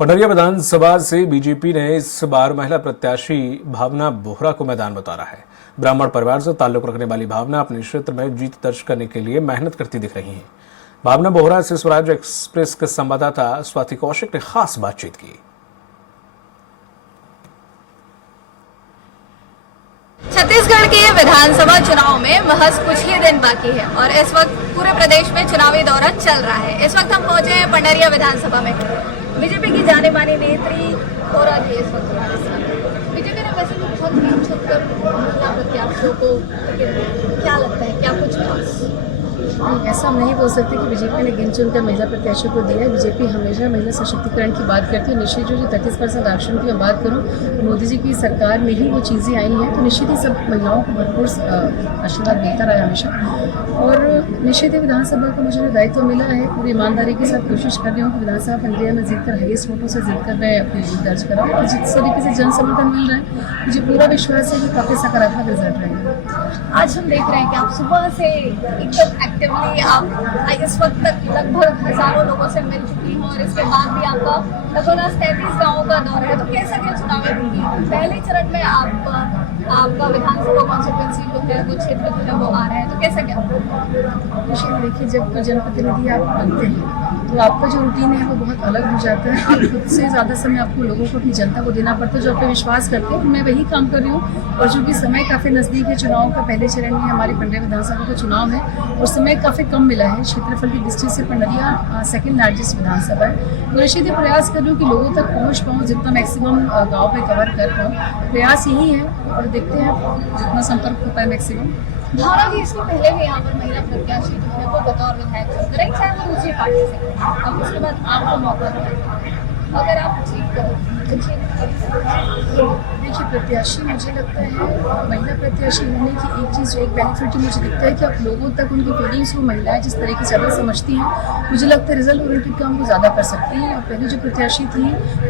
पंडरिया विधानसभा से बीजेपी ने इस बार महिला प्रत्याशी भावना बोहरा को मैदान में उतारा है। ब्राह्मण परिवार से ताल्लुक रखने वाली भावना अपने क्षेत्र में जीत दर्ज करने के लिए मेहनत करती दिख रही हैं। भावना बोहरा से स्वराज एक्सप्रेस के संवाददाता स्वाति कौशिक ने खास बातचीत की। छत्तीसगढ़ के विधानसभा चुनाव में महज कुछ ही दिन बाकी है और इस वक्त पूरे प्रदेश में चुनावी दौरा चल रहा है। इस वक्त हम पहुंचे हैं पंडरिया विधानसभा में। बीजेपी की जाने मानी नेत्री बोहरा जी इस वक्त हमारे साथ। बीजेपी ने वैसे तो बहुत गिन चुन कर महिला प्रत्याशियों को क्या लगता है, क्या कुछ खास? नहीं, ऐसा हम नहीं बोल सकते कि बीजेपी ने गिन चुन कर महिला प्रत्याशियों को दिया है। बीजेपी हमेशा महिला सशक्तिकरण की बात करती है। निश्चित जो 33% आरक्षण की मैं बात करूं, मोदी जी की सरकार में ही वो चीज़ें आई हैं, तो निश्चित ही सब महिलाओं को भरपूर आशीर्वाद मिलता रहा है हमेशा। और निश्चित ही विधानसभा को मुझे जो दायित्व मिला है, पूरी ईमानदारी के साथ कोशिश कर रही हूँ कि विधानसभा पंडरिया में जीत कर हाईएस्ट वोटों से जीत कर मैं अपनी जीत दर्ज कराऊँ। और जिस तरीके से जन समर्थन मिल रहा है, मुझे पूरा विश्वास है कि काफ़ी सकारात्मक रिजल्ट रहेगा। आज हम देख रहे हैं कि आप सुबह से एकदम एक्टिवली आप इस वक्त तक लगभग हजारों लोगों से मिल चुकी हैं और इसके बाद भी आपका लगभग 33 गाँवों का दौरा है। तो कैसा क्या चुनावी रूटीन? पहले चरण में आपका विधानसभा कॉन्स्टिट्यूंसी जो है, वो क्षेत्र जो है वो आ रहा है, तो कैसा क्या? देखिए, जब जनप्रतिनिधि आप बनते हैं तो आपका जो रूटीन है वो बहुत अलग हो जाता है। आप खुद से ज़्यादा समय आपको लोगों को, अपनी जनता को देना पड़ता है जो आप पे विश्वास करते हैं। मैं वही काम कर रही हूँ। और चूँकि समय काफ़ी नज़दीक है चुनाव का, पहले चरण में हमारी पंडरिया विधानसभा का चुनाव है और समय काफ़ी कम मिला है। क्षेत्रफल की दृष्टि से पंडरिया सेकेंड लार्जेस्ट विधानसभा है। तो निश्चित ही प्रयास कर रही हूँ कि लोगों तक पहुँच पाऊँ, जितना मैक्सिमम गाँव में कवर कर पाऊँ। प्रयास यही है और देखते हैं जितना संपर्क होता है मैक्सिमम। भावना जी, इसके पहले भी यहाँ पर महिला प्रत्याशी जो है वो बतौर विधायक चुन रही, चाहे वो दूसरी पार्टी से। अब उसके बाद आपको मौका मिला, अगर आप ठीक करो देखिए, प्रत्याशी मुझे लगता है महिला प्रत्याशी होने की एक चीज़, एक बेनिफिट मुझे दिखता है कि आप लोगों तक उनकी फीलिंग्स को महिलाएं जिस तरीके से ज़्यादा समझती हैं, मुझे लगता है रिजल्ट ओरिएंटेड काम वो ज़्यादा कर सकती हैं। और पहले जो प्रत्याशी थी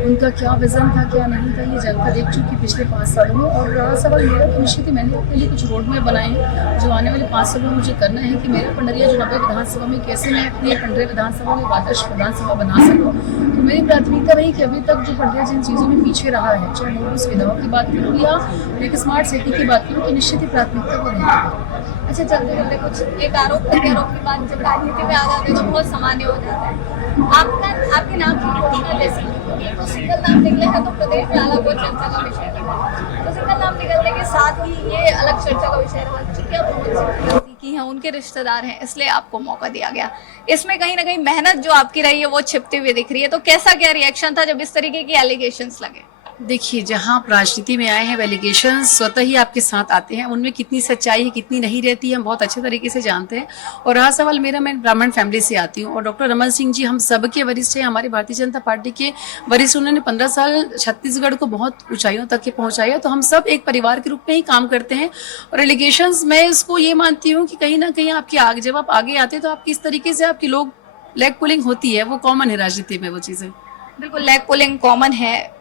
उनका क्या विज़न था, क्या नहीं था, ये जनता देख चुकी पिछले 5 सालों में। और रहा सवाल मेरा, तो निश्चित ही मैंने अपने लिए कुछ रोड मैप बनाए हैं जो आने वाले 5 सालों में मुझे करना है कि मेरा पंडरिया जो 90 विधानसभा में कैसे मैं अपनी पंडरिया विधानसभा को आदर्श विधानसभा बना सकूँ। तो मेरी प्राथमिकता रही कि अभी तक जो पंडरिया जिन चीज़ों में पीछे रहा है, चाहे मूलभूत सुविधाओं की बात करूँ या एक स्मार्ट सिटी की बात करूँ, तो निश्चित ही प्राथमिकता वो रहेगी। अच्छा, चलते चलते कुछ एक आरोप प्रत्यारोप की बात जब राजनीति में आ जाते हैं तो बहुत सामान्य हो जाता है। आपके नाम की घोषणा जैसी कि तो सिंगल नाम निकले हैं तो प्रदेश में अलग वो चर्चा का विषय रहा। तो सिंगल नाम निकलने के साथ ही ये अलग चर्चा का विषय रहा। चूंकि आप बहुत की हैं, उनके रिश्तेदार हैं, इसलिए आपको मौका दिया गया। इसमें कहीं ना कहीं मेहनत जो आपकी रही है वो छिपती हुई दिख रही है। तो कैसा क्या रिएक्शन था जब इस तरीके की एलिगेशंस लगे? देखिए, जहाँ आप राजनीति में आए हैं, एलिगेशन स्वतः ही आपके साथ आते हैं। उनमें कितनी सच्चाई है, कितनी नहीं रहती है, हम बहुत अच्छे तरीके से जानते हैं। और रहा सवाल मेरा, मैं ब्राह्मण फैमिली से आती हूँ और डॉक्टर रमन सिंह जी हम सबके वरिष्ठ हैं, हमारी भारतीय जनता पार्टी के वरिष्ठ। उन्होंने 15 साल छत्तीसगढ़ को बहुत ऊंचाइयों तक के पहुँचाया। तो हम सब एक परिवार के रूप में ही काम करते हैं। और एलिगेशंस, मैं इसको ये मानती हूँ कि कहीं ना कहीं आपकी आगे, जब आप आगे आते हैं तो आप किस तरीके से आपकी लोग लेग पुलिंग होती है, वो कॉमन है राजनीति में वो चीज़ें। बिल्कुल, लेग पुलिंग कॉमन है।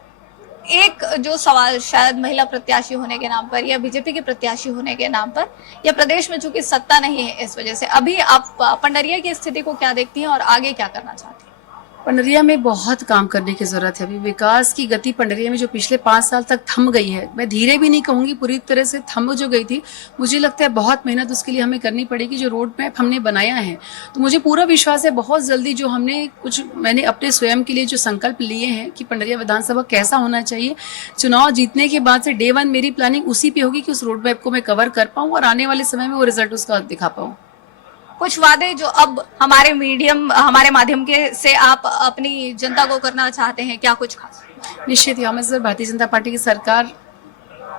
एक जो सवाल शायद महिला प्रत्याशी होने के नाम पर या बीजेपी के प्रत्याशी होने के नाम पर या प्रदेश में चूंकि सत्ता नहीं है, इस वजह से अभी आप पंडरिया की स्थिति को क्या देखती हैं और आगे क्या करना चाहती हैं? पंडरिया में बहुत काम करने की जरूरत है। अभी विकास की गति पंडरिया में जो पिछले 5 साल तक थम गई है, मैं धीरे भी नहीं कहूँगी, पूरी तरह से थम जो गई थी, मुझे लगता है बहुत मेहनत उसके लिए हमें करनी पड़ेगी। जो रोड मैप हमने बनाया है, तो मुझे पूरा विश्वास है बहुत जल्दी जो मैंने अपने स्वयं के लिए जो संकल्प लिए हैं कि पंडरिया विधानसभा कैसा होना चाहिए, चुनाव जीतने के बाद से डे 1 मेरी प्लानिंग उसी पे होगी कि उस रोड मैप को मैं कवर कर पाऊँ और आने वाले समय में वो रिजल्ट उसका दिखा पाऊँ। कुछ वादे जो अब हमारे माध्यम के से आप अपनी जनता को करना चाहते हैं, क्या कुछ खास? निश्चित ही हम सर भारतीय जनता पार्टी की सरकार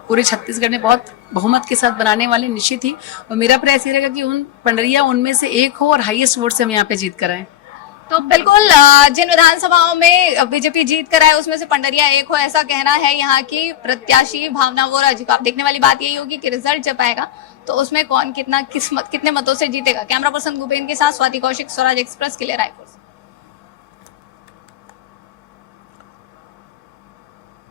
पूरे छत्तीसगढ़ में बहुत बहुमत के साथ बनाने वाले, निश्चित ही। और मेरा प्रयास ये रहेगा कि पंडरिया उनमें से एक हो और हाईएस्ट वोट से हम यहाँ पे जीत कर आए। तो बिल्कुल, जिन विधानसभाओं में बीजेपी जीत कर आए उसमें से पंडरिया एक हो, ऐसा कहना है यहाँ की प्रत्याशी भावना बोहरा जी का। अब देखने वाली बात यही होगी कि रिजल्ट जब आएगा तो उसमें कौन कितने मतों से जीतेगा। कैमरा पर्सन गुपेन के साथ स्वाति कौशिक, स्वराज एक्सप्रेस के लिए रायपुर।